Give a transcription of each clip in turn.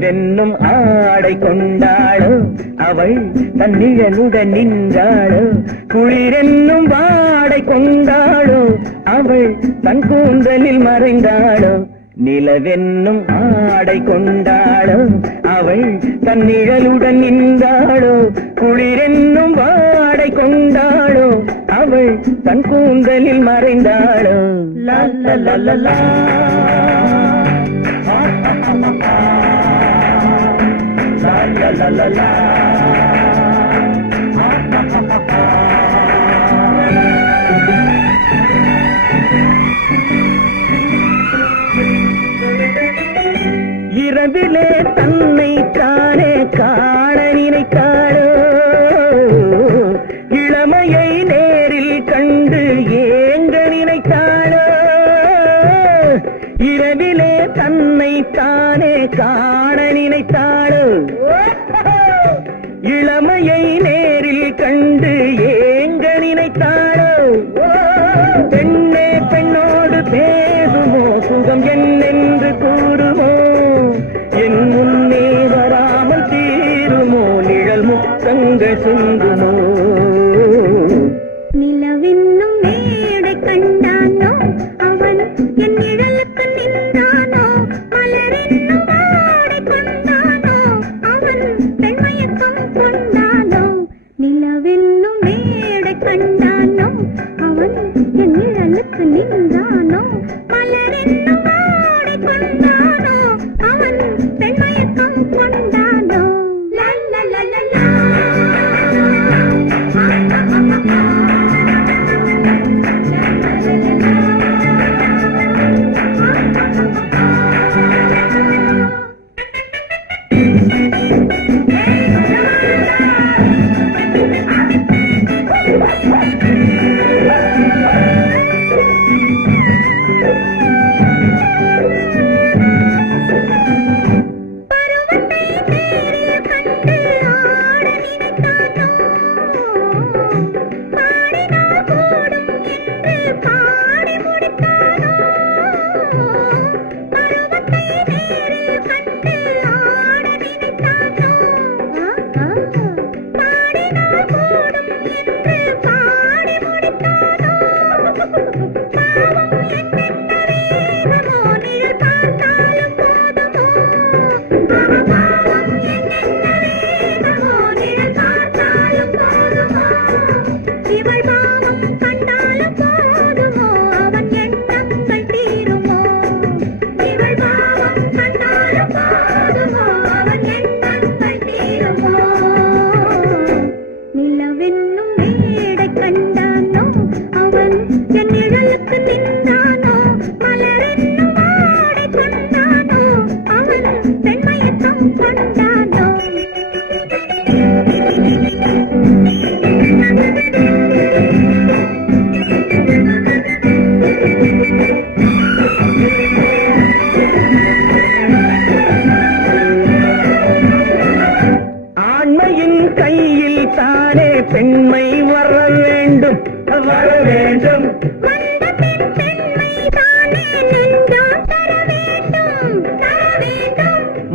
வென்னும் ஆடை கொண்டாளோ அவள் தன்னிழனுடன் நின்றாளோ குளிரென்னும் வா அவள் தன் கூந்தலில் மறைந்தாளோ நிலவென்னும் ஆடை கொண்டாளோ அவள் தன் நிழலுடன் நின்றாளோ குளிரென்னும் வாடை கொண்டாளோ அவள் தன் கூந்தலில் மறைந்தாளோ Lalla la la la la இரவிலே தன்னை தானே காண நினைத்தாள் இளமையை நேரில் கண்டு ஏங்க நினைத்தாள் பெண்ணே பெண்ணோடு பேசுமோ சுகம் என்னென்று கூறுமோ என் முன்னே வராமல் தீருமோ நிழல் முத்தங்க சுங்க Thank you. huh? பெண்மை வர வேண்டும் வர வேண்டும்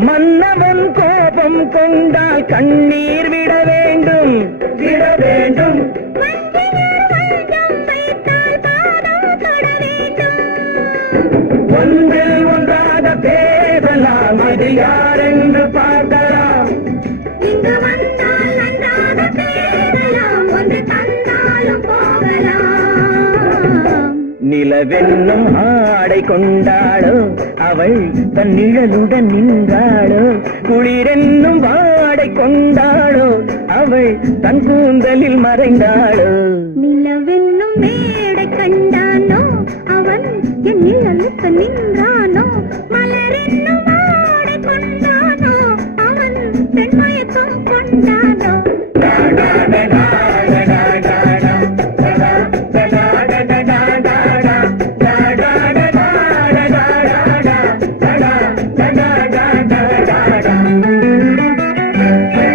மன்னவன் கோபம் கொண்டால் கண்ணீர் விட வேண்டும் விட வேண்டும் ஒன்றில் ஒன்றாக பேசலாம் அதிகாரம் நிலவென்னும் ஆடை கொண்டாளோ அவள் தன் நிழலுடன் நின்றாளோ குளிரென்னும் வாடை கொண்டாளோ அவள் தன் கூந்தலில் மறைந்தாளோ நிலவென்னும் மேடை கண்டானோ அவன் என் நிழலுக்கு நின்று